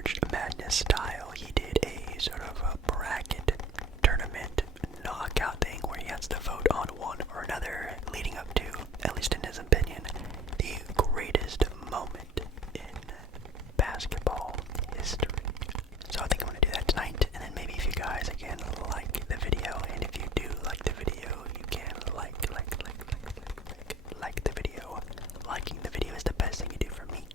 March Madness style. He did a sort of a bracket tournament knockout thing where he has to vote on one or another, leading up to, at least in his opinion, the greatest moment in basketball history. So I think I'm going to do that tonight, and then maybe if you guys, again, like the video, and if you do like the video, you can like the video. Liking the video is the best thing you do for me,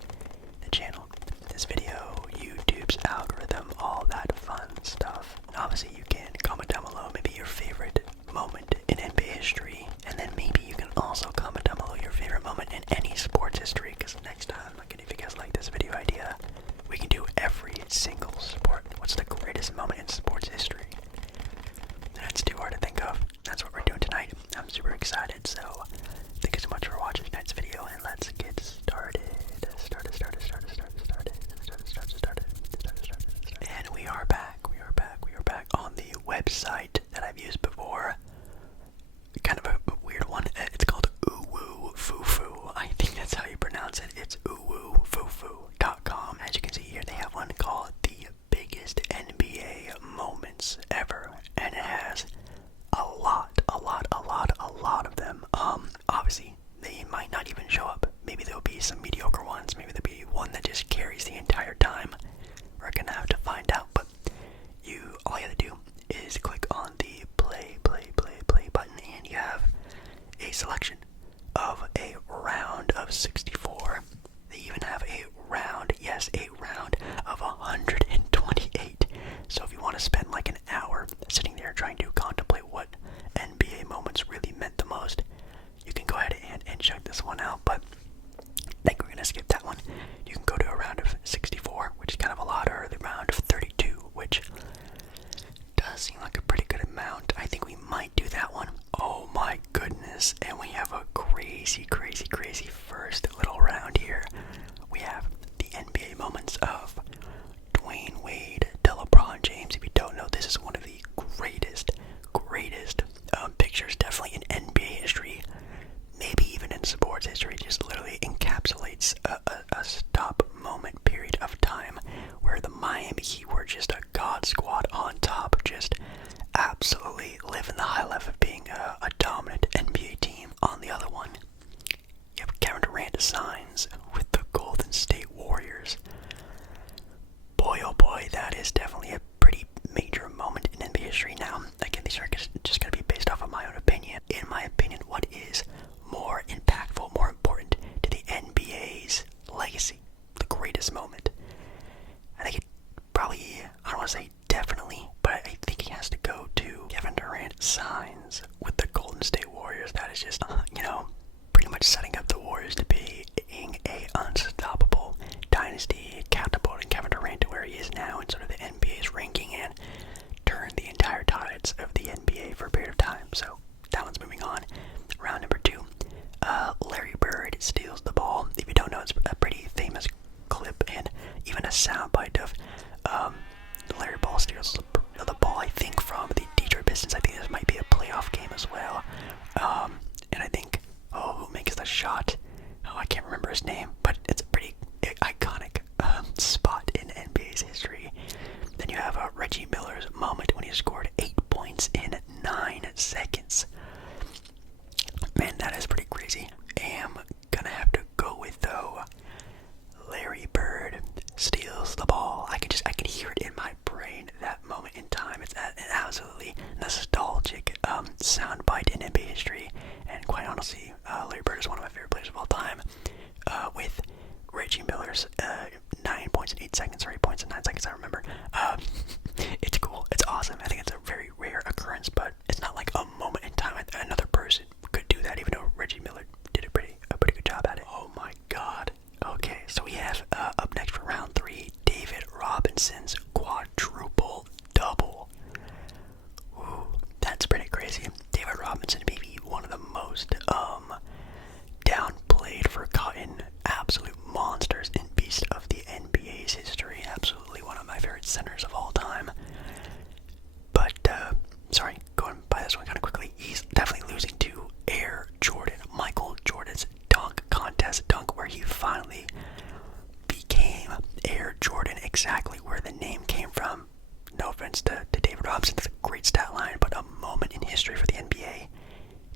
the channel, this video, YouTube's algorithm, all that fun stuff. And obviously you can comment down below maybe your favorite moment in NBA history, and then maybe you can also comment down below your favorite moment in any sports history, because next time, again, if you guys like this video idea, we can do every single sport. What's the greatest moment in sports history? That's too hard to think of. That's what we're doing tonight. I'm super excited, so thank you so much for watching tonight's video, and let's get started. And we are back on the website that I've used before. Kind of a weird one. It's called uwufufu. I think that's how you pronounce it. It's uwufufu.com. As you can see here, they have one called the biggest NBA moments ever, and it has a lot of them. Obviously, they might not even show up. Maybe there'll be some mediocre ones. Maybe there'll be one that just carries the entire time. We're gonna have to find out. But all you have to do is click on the play button, and you have a selection of a round of 64. They even have a round of 128. So if you want to spend like an hour sitting there trying to contemplate what NBA moments really meant the most, you can go ahead and check this one out. But I think we're going to skip that one. You can go to a round of 64, which is kind of a lot, or the round of 32, which does seem like a pretty good amount. I think we might do that one. Oh my goodness. And we have a crazy first little round here. We have the NBA moments of Dwayne Wade to LeBron James. If you don't know, this is one of the greatest pictures, definitely in NBA history, maybe even in sports history. It just literally encapsulates a stop moment period of time where the Miami Heat were just a god squad on top, just absolutely living the high life of being a dominant NBA team. On the other one, you have Kevin Durant signs with the Golden State Warriors. Boy, oh boy, that is definitely a pretty major moment in NBA history. Now, again, these are just going to be based off of my own opinion. In my opinion, what is more impactful, more important to the NBA's legacy, the greatest moment? I think it probably, I don't want to say definitely, but I think he has to go to Kevin Durant signs with the Golden State Warriors. That is just, pretty much setting up the Warriors to being a unstoppable dynasty, catapulting Kevin Durant to where he is now in sort of the NBA's ranking, and turn the entire tides of the NBA for a period of time. So that one's moving on. Round number 2, Larry Bird steals the ball. If you don't know, it's a pretty famous clip and even a soundbite of Larry Ball steals the ball, I think, from the Detroit Pistons. I think this might be a playoff game as well. And I think, who makes the shot? I can't remember his name, but it's a pretty iconic spot in NBA's history. Then you have Reggie Miller's moment when he scored 8 points in 9 seconds. Man, that is pretty crazy. Am gonna have to go with, though, Larry Bird steals the ball. I could hear it in my brain, that moment in time. It's an absolutely nostalgic soundbite in NBA history, and quite honestly, Larry Bird is one of my favorite players of all time. With Reggie Miller's 9 points in 8 seconds, or 8 points in 9 seconds, I remember. It's cool. It's awesome. I think it's a very rare occurrence, but it's not like a moment in time. Another person could do that, even though Reggie Miller did a pretty good job at it. Oh my god. Okay, so we have up next for round 3, David Robinson's quadruple double. Ooh, that's pretty crazy. David Robinson, maybe one of the most downplayed, forgotten, absolute monsters and beast of the NBA's history. Absolutely one of my favorite exactly where the name came from. No offense to David Robinson, that's a great stat line, but a moment in history for the NBA.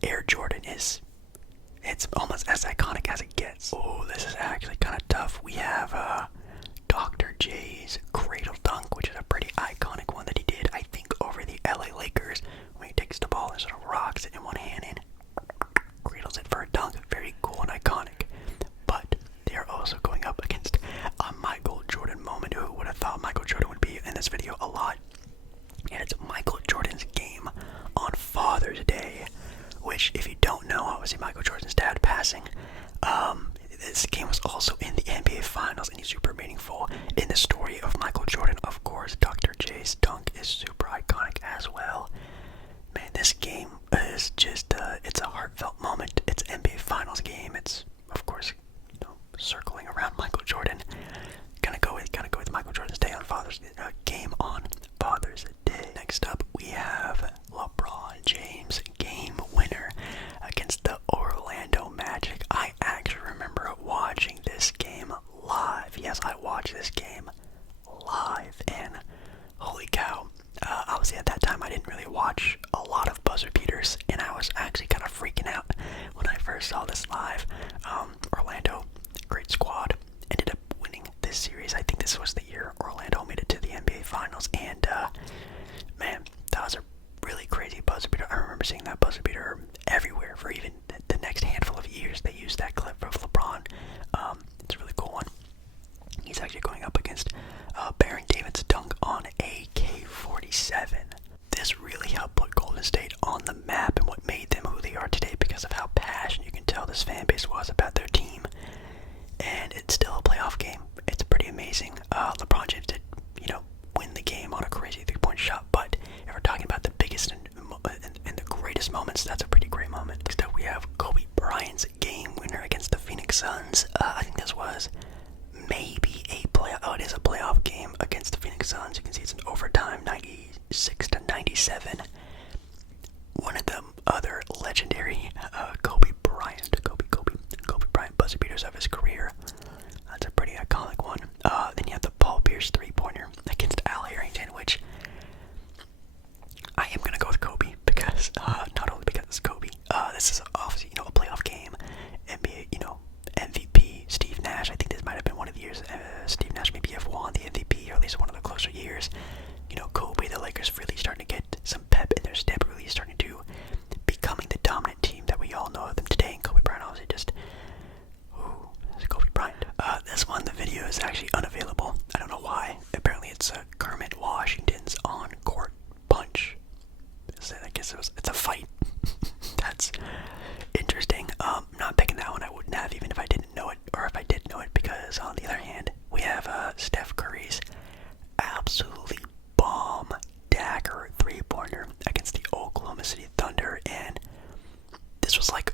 Air Jordan it's almost as iconic as it gets. Oh, this is actually kind of tough. We have Dr. J's Cradle Dunk, which is a pretty iconic one that he did, I think, over the LA Lakers, when he takes the ball and sort of rocks it in one hand and cradles it for a dunk. Very cool and iconic. But they are also going up against a Michael Jordan moment. Who would have thought Michael Jordan would be in this video a lot? And it's Michael Jordan's game on Father's Day, which, if you don't know, obviously Michael Jordan's dad passing, this game was also in the NBA Finals, and he's super meaningful in the story of Michael Jordan. Of course, Dr. J's dunk is super iconic as well. Man, this game is just, it's a heartfelt moment. It's an NBA Finals game. It's, of course, circling around Michael Jordan. Gonna go with Michael Jordan's day on game on Father's Day. Next up, we have LeBron James game winner against the Orlando Magic. I actually remember watching this game live. Yes, I watched this game live, and holy cow. Obviously at that time I didn't really watch a lot of buzzer beaters, and I was actually kind of freaking out when I first saw this live. Orlando, great squad, ended up winning this series. I think this was the year Orlando made it to the NBA Finals, and man, that was a really crazy buzzer beater. I remember seeing that buzzer beater everywhere for even the next handful of years. They used that clip of LeBron. It's a really cool one. He's actually going up against Baron David's dunk on AK-47. This really helped put Golden State on the map and what made them who they are today, because of how passionate you can tell this fan base was about their team. And it's still a playoff game. It's pretty amazing. LeBron James did, win the game on a crazy three-point shot, but if we're talking about the biggest and the greatest moments, that's a pretty great moment. Next up, we have Kobe Bryant's game winner against the Phoenix Suns. I think this was maybe a playoff. Oh, it is a playoff game against the Phoenix Suns. You can see it's an overtime, 96-97. One of the other legendary Kobe Bryant buzzer beaters of his career. That's a pretty iconic one. Then you have the Paul Pierce three-pointer against Al Harrington, which I am gonna go with Kobe because not only because it's Kobe. This is obviously a playoff game. NBA, MVP Steve Nash. I think this might have been one of the years Steve Nash maybe have won the MVP, or at least one of the closer years. Kobe, the Lakers really starting to get some pep in their step, really starting to becoming the dominant team that we all know of them today. And Kobe Bryant obviously just, it's Kobe Bryant. This one, the video is actually unavailable. I don't know why. Apparently it's Kermit Washington's on-court punch. So I guess it's a fight. That's interesting. Not picking that one. I wouldn't have, even if I didn't know it, or if I did know it, because on the other hand, we have Steph Curry's absolutely bomb dagger three-pointer against the Oklahoma City Thunder, and this was like,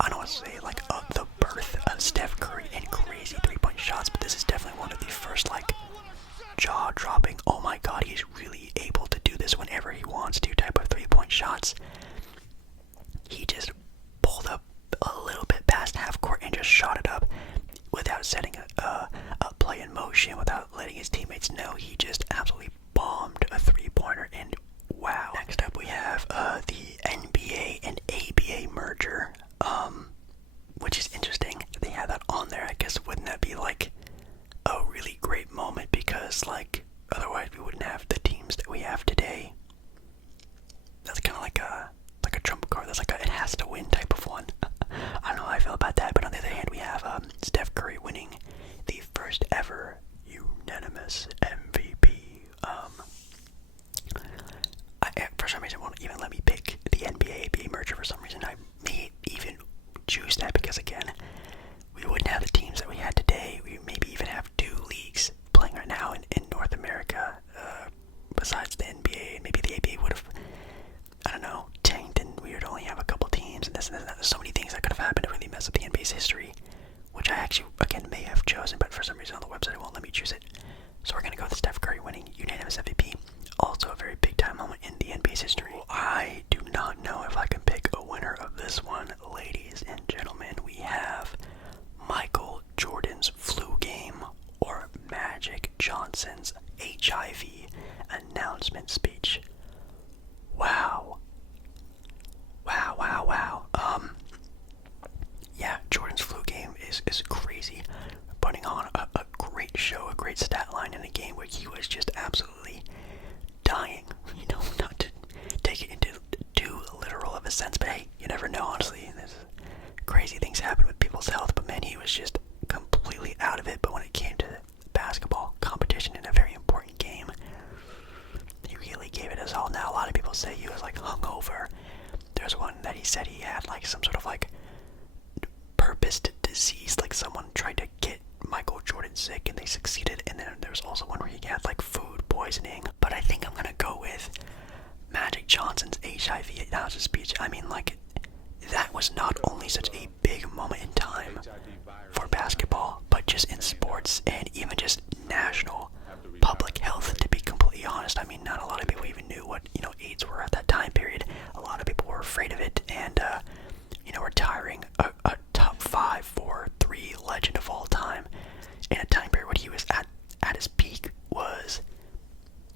I don't want to say like the birth of Steph Curry and crazy three-point shots, but this is definitely one of the first like jaw-dropping, oh my god, he's really able to do this whenever he wants to type of three-point shots. He just pulled up a little bit past half court and just shot it up without setting a play in motion, without letting his teammates know. He just absolutely bombed a three-pointer, and wow. Next up we have the NBA and ABA merger, which is interesting. They have that on there. I guess wouldn't that be like a really great moment, because like otherwise we wouldn't have the teams that we have today. That's kind of like a trump card. That's like a it has to win type of one. I don't know how I feel about that, but on the other hand, we have Steph Curry winning the first ever unanimous MVP. For some reason, it won't even let me pick the NBA-ABA merger. For some reason, I may even choose that, because again, we wouldn't have the teams that we had today. We maybe even have two leagues playing right now in North America, besides the NBA HIV announcement speech. Wow. Wow. Yeah, Jordan's flu game is crazy. Putting on a great show, a great stat line in a game where he was just absolutely dying. Not to take it into too literal of a sense, but hey, you never know, honestly. There's crazy things happen with people's health, but man, he was just completely out of it. But when it came to basketball competition in a very important game, he really gave it his all. Now, a lot of people say he was like hungover. There's one that he said he had like some sort of like purposed disease, like someone tried to get Michael Jordan sick and they succeeded. And then there's also one where he had like food poisoning. But I think I'm gonna go with Magic Johnson's HIV announcement speech. I mean, like, that was not only such a big moment in time for basketball, but just in sports and even just national public health, to be completely honest. I mean, not a lot of people even knew what, AIDS were at that time period. A lot of people were afraid of it, and, retiring a top 5, 4, 3 legend of all time in a time period when he was at his peak was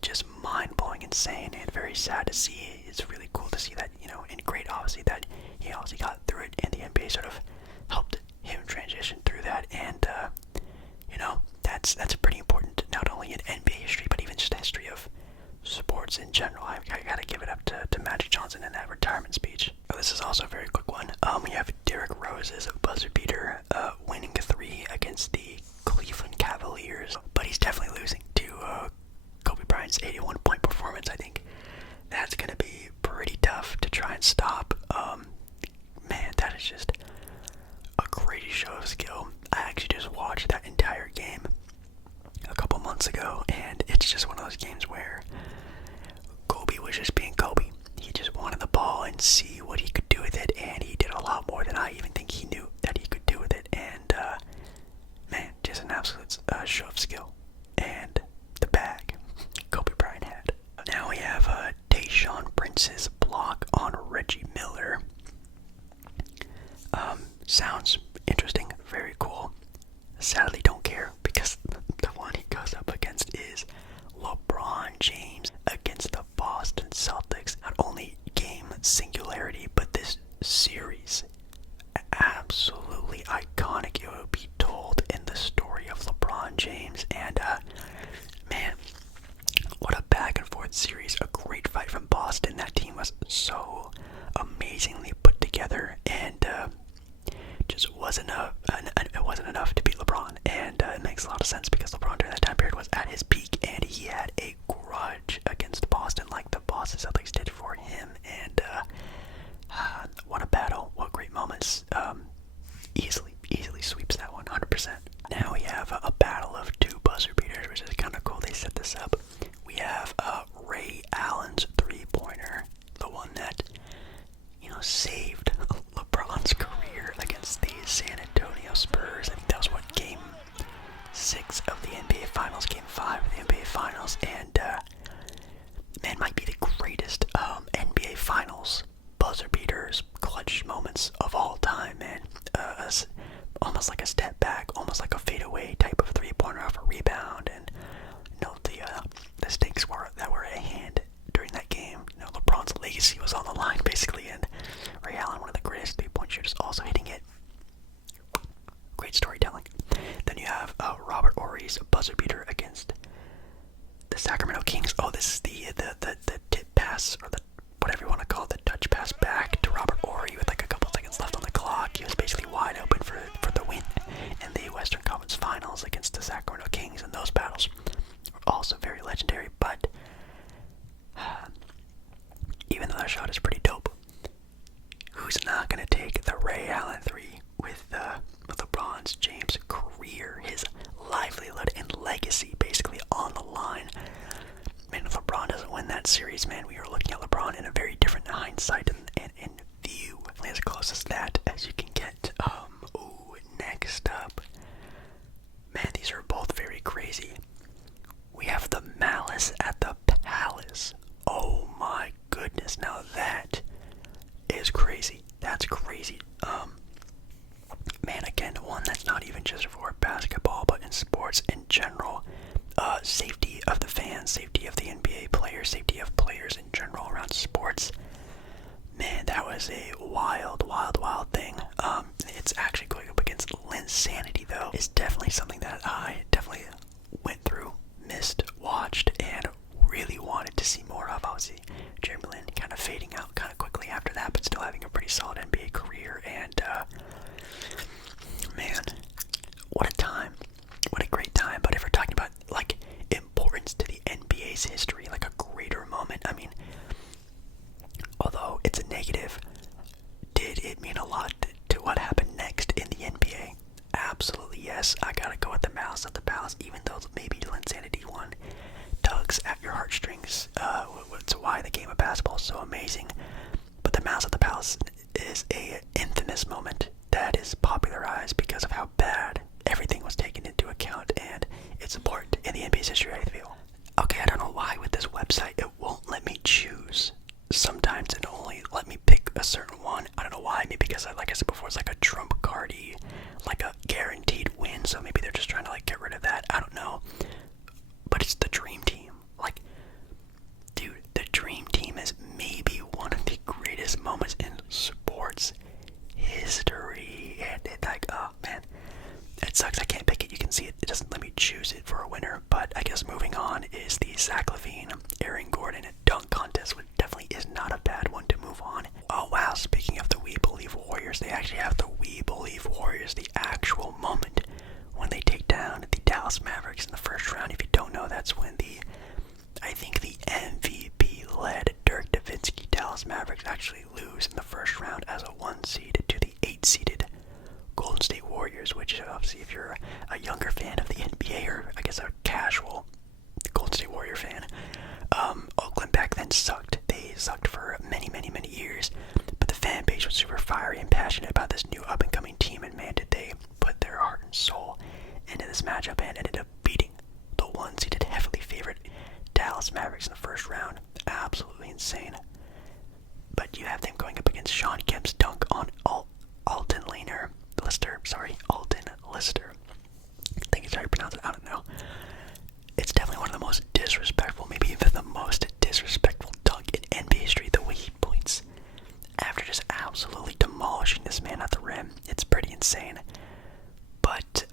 just mind-blowing, insane, and very sad to see. It's really cool to see that, and great, obviously, that he obviously got through it, and the NBA sort of helped him transition through that, and, that's pretty important, not only in NBA history, but even just history of sports in general. I gotta give it up to Magic Johnson in that retirement speech. This is also a very quick one. We have Derrick Rose's buzzer beater, winning 3 against the Cleveland Cavaliers, but he's definitely losing to Kobe Bryant's 81-point performance. I think that's gonna be pretty tough to try and stop. Man, that is just a crazy show of skill. I actually just watched that entire game a couple months ago, and it's just one of those games where Kobe was just being Kobe. He just wanted the ball and see what he could do with it, and he did a lot more than I even think he knew that he could do with it. And man, just an absolute show of skill and the bag Kobe Bryant had. Now we have Tayshaun Prince's block on Reggie Miller. Sounds interesting, very cool. Sadly, don't care, because the one he goes up against is LeBron James against the Boston Celtics. Not only game singularity, but this series, absolutely iconic. It will be told in the story of LeBron James, and man, what a back and forth series. A great fight from Boston. That team was so amazingly put together, and just wasn't it wasn't enough to beat LeBron. And it makes a lot of sense, because LeBron during that time period was at his peak, and he had a grudge against Boston, like the Boston Celtics did for him. And what a battle, what great moments. Easily sweeps that one, 100%. Now we have a battle of 2 buzzer beaters, which is kind of cool. They set this up. We have Ray Allen's 3-pointer, the one that saved LeBron's career against the San Antonio Spurs. I think that was game 6 of the NBA Finals, game 5 of the NBA Finals, and man, might be the greatest NBA Finals buzzer beaters, clutch moments of all time, man. Almost like a step back, almost like a fadeaway type of 3-pointer off a rebound, and the stakes were at hand during that game. LeBron's legacy was on the line, basically, and Ray Allen, one of the greatest 3-point shooters, also hitting it. Great storytelling. Then you have Robert Horry's buzzer beater against the Sacramento Kings. Oh, this is the tip pass, or the whatever you want to call it, the touch pass back to Robert Horry with like a couple seconds left on the clock. He was basically wide open for the win in the Western Conference Finals against the Sacramento Kings, and those battles were also very legendary. But even though that shot is pretty dope, who's not going to take the Ray Allen 3 with LeBron James' career, his livelihood and legacy basically on the line? Man, if LeBron doesn't win that series, man, we are looking at LeBron in a very different hindsight and view. As close as that as you can get. Next up, man, these are both very crazy. We have the Malice at the Palace. Oh my goodness, now that is crazy. That's crazy. Man, again, one that's not even just for basketball, but in sports in general. Safety of fans, safety of the NBA players, safety of players in general around sports. Man, that was a wild thing. It's actually going up against Linsanity, though. It's definitely something that I definitely went through, missed, watched, and really wanted to see more of. Obviously, Jeremy Lin kind of fading out kind of quickly after that, but still having a pretty solid NBA career. And man, what a time. What a great time. But if we're talking about, like, importance to the NBA's history, like a greater moment, I mean, although it's a negative, did it mean a lot to what happened next in the NBA? Absolutely yes. I gotta go with the Malice at the Palace, even though maybe Linsanity one tugs at your heartstrings. It's why the game of basketball is so amazing. But the Malice at the Palace is a infamous moment that is popularized because of how bad everything was taken into account, and its important in the NBA's history, I feel. Okay, I don't know why with this website it won't let me choose. Sometimes it only let me pick a certain one. I don't know why. Maybe because, like I said before, it's like a trump cardy, like a guaranteed win. So maybe they're just trying to like get rid of that. I don't know. But it's the Dream Team. Like, dude, the Dream Team is maybe one of the greatest moments in sports history. And like, oh man, it sucks. I can't pick it. You can see it. It doesn't let me choose it for a winner. But I guess moving on is the Zach LaVine, Aaron Gordon dunk contest, which definitely is not a bad one to move on. Oh wow, speaking of the We Believe Warriors, they actually have the We Believe Warriors, the actual moment when they take down the Dallas Mavericks in the first round. If you don't know, that's when I think the MVP-led Dirk Nowitzki Dallas Mavericks actually lose in the first round as a 1 seed to the 8-seeded Golden State Warriors, which obviously if you're a younger fan of the NBA, or I guess a casual Golden State Warrior fan, Oakland back then sucked. They sucked for many years, but the fan base was super fiery and passionate about this new up-and-coming team, and man, did they put their heart and soul into this matchup and ended up beating the 1-seeded, heavily favored Dallas Mavericks in the first round. Absolutely insane. But you have them going up against Sean Kemp's dunk on Alton Lister. I think it's how you pronounce it. I don't know. It's definitely one of the most disrespectful, maybe even the most disrespectful dunk in NBA history. The way he points after just absolutely demolishing this man at the rim, it's pretty insane. But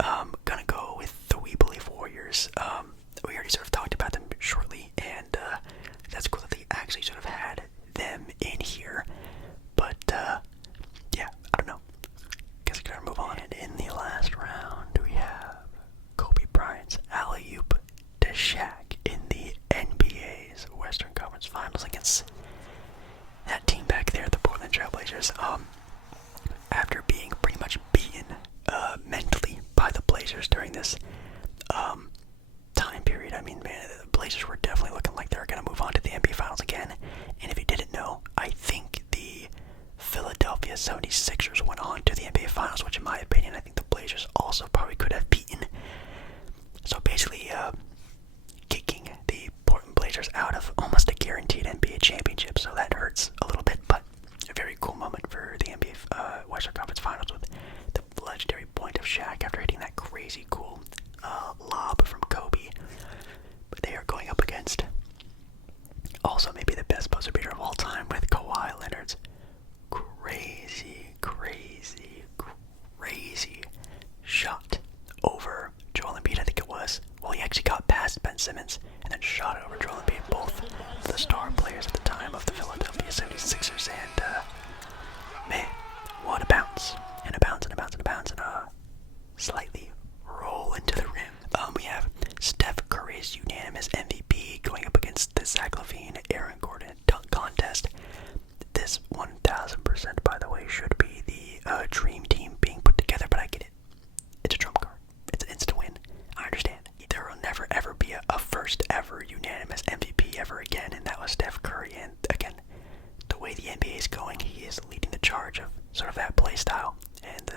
gonna go with the We Believe Warriors. We already sort of talked about them shortly, and that's cool that they actually sort of had them in here. But yeah, I don't know. Guess I gotta move on. And in the last round, we have Kobe Bryant's alley-oop to Shaq in the NBA's Western Conference Finals against that team back there, the Portland Trail Blazers. After being pretty much beaten mentally by the Blazers during this time period, I mean, man, the Blazers were definitely looking like they were going to move on to the NBA Finals again. And if you didn't know, I think the Philadelphia 76ers went on to the NBA Finals, which in my opinion, I think the Blazers also probably could have beaten. So basically, kicking the Portland Blazers out of almost a guaranteed NBA championship, so that hurts a little bit, but a very cool moment for the NBA Western Conference Finals with the legendary point of Shaq after hitting that crazy cool lob from Kobe. But they are going up against also maybe the best buzzer beater of all time with Kawhi Leonard's crazy shot over Joel Embiid, I think it was. Well, he actually got past Ben Simmons and then shot it over Joel Embiid, both the star players at the time of the Philadelphia 76ers. And man, what a bounce. And a bounce, and a slightly roll into the rim. We have Steph Curry's unanimous MVP going up against the Zach LaVine, Aaron Gordon dunk contest. This 1000%, by the way, should be the Dream Team being put together, but I get it. It's a trump card. It's an instant win. I understand. There will never ever be a first ever unanimous MVP ever again, and that was Steph Curry. And again, the way the NBA is going, he is leading the charge of sort of that play style, and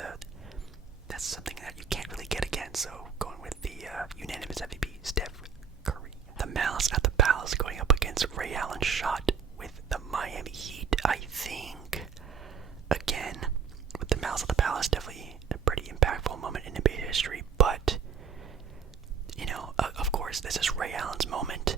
that's something that you can't really get again. So going with the unanimous MVP, Steph Curry. The Malice at the Palace going up against Ray Allen's shot with the Miami Heat. I think, again, with the Malice at the Palace, definitely a pretty impactful moment in NBA history. But, you know, of course, this is Ray Allen's moment.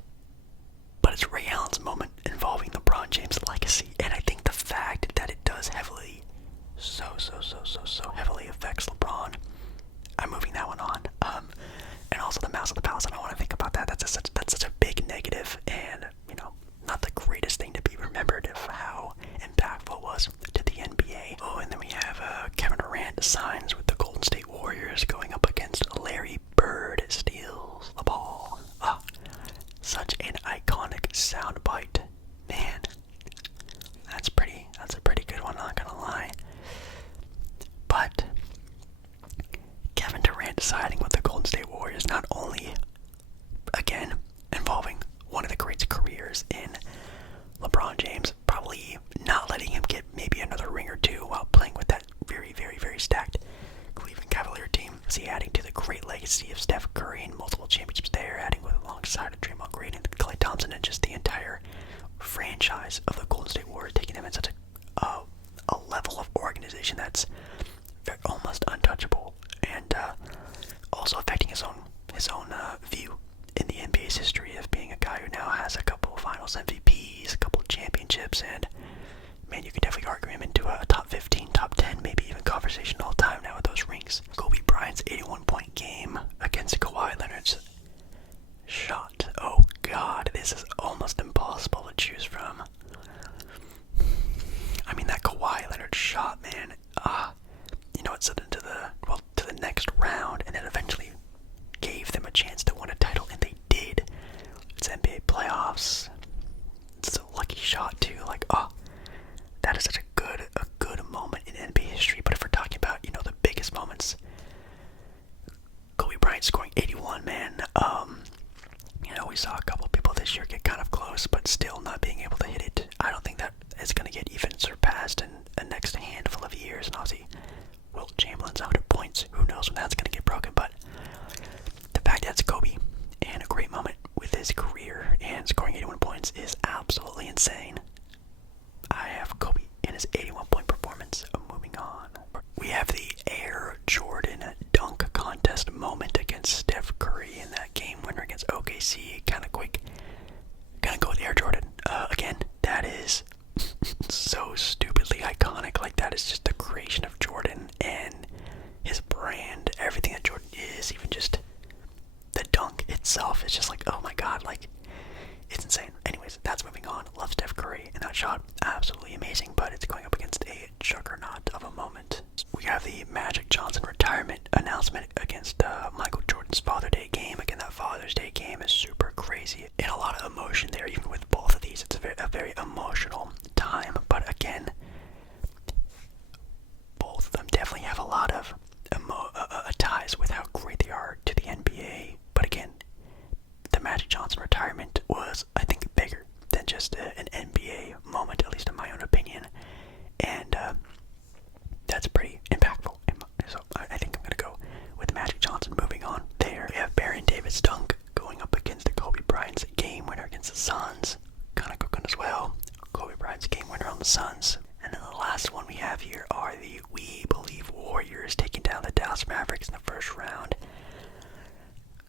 Boston and just the entire franchise of the Golden State Warriors, taking them in such a level of organization that's almost untouchable, and also affecting his own view in the NBA's history of being a guy who now has a couple of Finals MVPs, a couple of championships, and man, you could definitely argue him into a top 15, top 10, maybe even conversation all time now with those rings. Kobe Bryant's 81-point game against Kawhi Leonard's shot. Oh God, this is almost impossible to choose from. I mean, that Kawhi Leonard shot, man. It sent them to the next round, and then eventually gave them a chance to win a title, and they did. It's NBA playoffs. It's a lucky shot too. That is such a good moment in NBA history. But if we're talking about, the biggest moments, Kobe Bryant scoring 81, man. We saw a couple of people this year get kind of close, but still not being able to hit it. I don't think that is going to get even surpassed in the next handful of years. And obviously, Wilt Chamberlain's 100 points. Who knows when that's going to get broken? But the fact that it's Kobe and a great moment with his career and scoring 81 points is absolutely insane. I have Kobe in his 81-point performance. Moving on. We have the Air Jordan dunk contest moment against Steph Curry in that game winner against OKC. Kind of quick. Gonna go with Air Jordan. Again, that is so stupidly iconic. That is just the creation of Jordan and his brand. Everything that Jordan is, even just the dunk itself, is just oh my God, it's insane. Anyways, that's moving on. Love Steph Curry, and that shot, absolutely amazing, but it's going up against a juggernaut of a moment. We have the Magic Johnson retirement announcement against Michael Jordan's Father's Day game. Again, that Father's Day game is super crazy, and a lot of emotion there, even with both of these. It's a very emotional time, but again, both of them definitely have a lot of ties with how great they are to the NBA. But again, the Magic Johnson retirement was, I think, bigger than just an NBA moment, at least in my own opinion. And that's pretty impactful. So I think I'm going to go with Magic Johnson. Moving on there, we have Baron Davis dunk going up against Kobe Bryant's game winner against the Suns. Kind of cooking as well. Kobe Bryant's game winner on the Suns. And then the last one we have here are the We Believe Warriors taking down the Dallas Mavericks in the first round,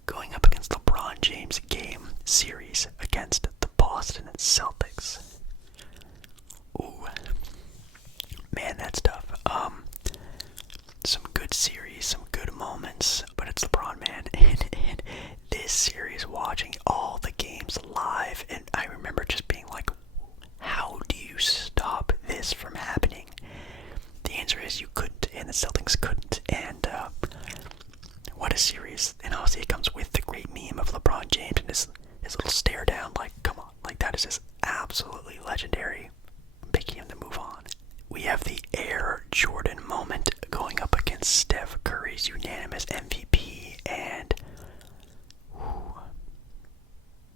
going up against LeBron James game series against the Boston Celtics. Ooh, man, that's tough. Some good series, some good moments, but it's LeBron, man. And this series, watching all the games live, and I remember just being how do you stop this from happening? The answer is you couldn't, and the Celtics couldn't. And what a series. And obviously it comes with the great meme of LeBron James and his little stare down, come on, that is just absolutely legendary, making him to move on. We have the Air Jordan moment going up against Steph Curry's unanimous MVP, and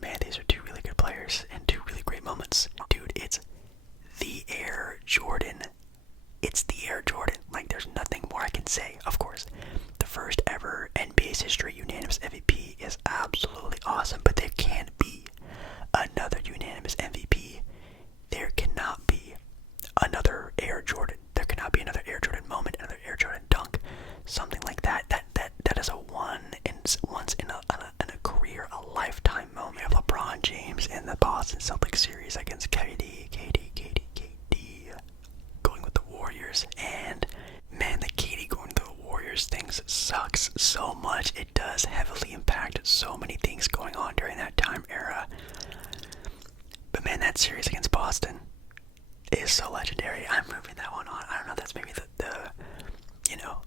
man, these are two really good players and two really great moments. Dude, it's the Air Jordan. It's the Air Jordan. There's nothing more I can say. Of course, the first ever NBA's history unanimous MVP is absolutely awesome, but there can't be another unanimous MVP. There cannot be another Air Jordan. There cannot be another Air Jordan moment, another Air Jordan dunk, something like that. That is a once in a career, a lifetime moment. We have LeBron James in the Boston Celtics series against KD, going with the Warriors, and man, the KD going to the Warriors things sucks so much. It does heavily impact so many things going on during that time era. But man, that series against Boston is so legendary. I'm moving that one on. I don't know, that's maybe the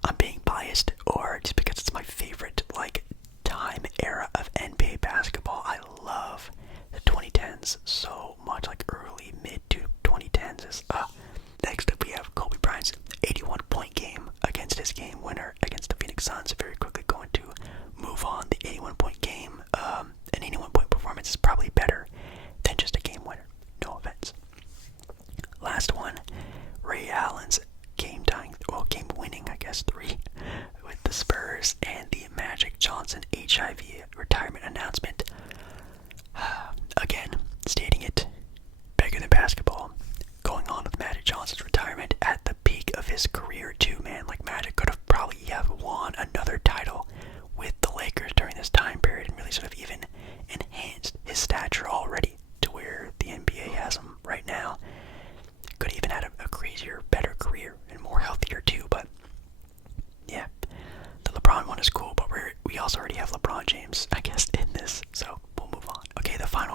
I'm being biased, or just because it's my favorite time era of NBA basketball. I love the 2010s so much, early mid to 2010s is next up we have Kobe Bryant's 81-point game against his game winner against the Phoenix Suns. Very quickly going to move on. The 81-point game, an 81-point performance is probably better than just a game winner. No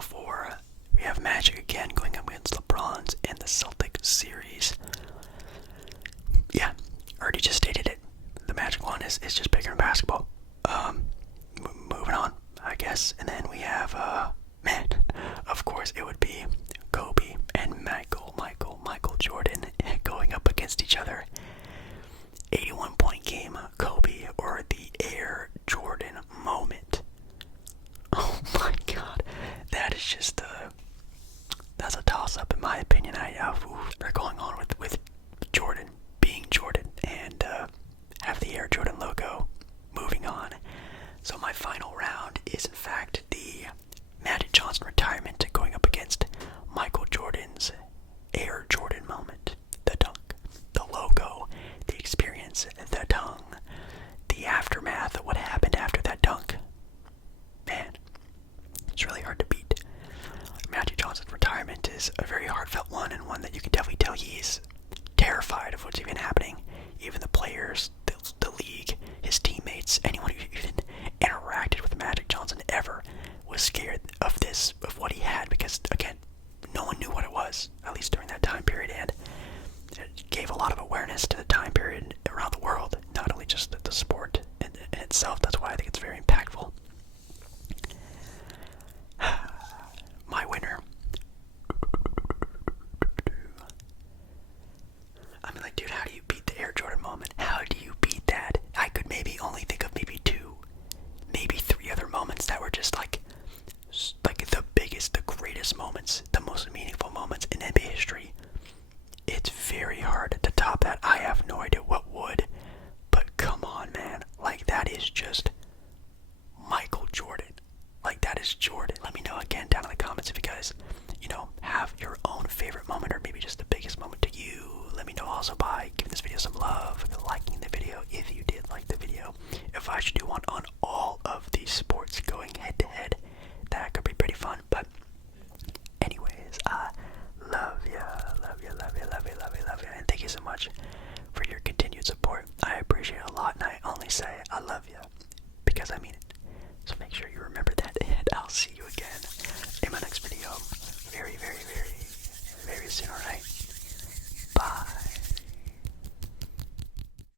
Four, we have Magic again going up against LeBron's in the Celtics series. Yeah, already just stated it. The Magic one is just bigger than basketball. Moving on, I guess. And then we have, of course it would be Kobe and Michael Jordan going up against each other. 81-point game, Kobe, or the Air Jordan moment. Oh my god, that is just that's a toss-up in my opinion. They're going on with Jordan being Jordan and have the Air Jordan logo. Moving on. So my final round is in fact the Magic Johnson retirement going up against Michael Jordan's Air Jordan moment. The dunk, the logo, the experience, the tongue, the aftermath of what happened after that dunk. Man, it's really hard to beat. Magic Johnson's retirement is a very heartfelt one, and one that you can definitely tell he's terrified of what's even happening. Even the players, the league, his teammates, anyone who even interacted with Magic Johnson ever was scared of this, of what he had, because again, no one knew what it was, at least during that time period, and it gave a lot of awareness to the time period around the world, not only just the sport in itself. That's why I think it's very impactful. My winner. I mean, like, dude, how do you beat the Air Jordan moment? How do you beat that? I could maybe only think of maybe 2, maybe 3 other moments that were just like the biggest, the greatest moments, the most meaningful moments in NBA history. It's very hard to top that. I have no idea what would, but come on, man. Like, that is just Michael Jordan. Like, that is Jordan.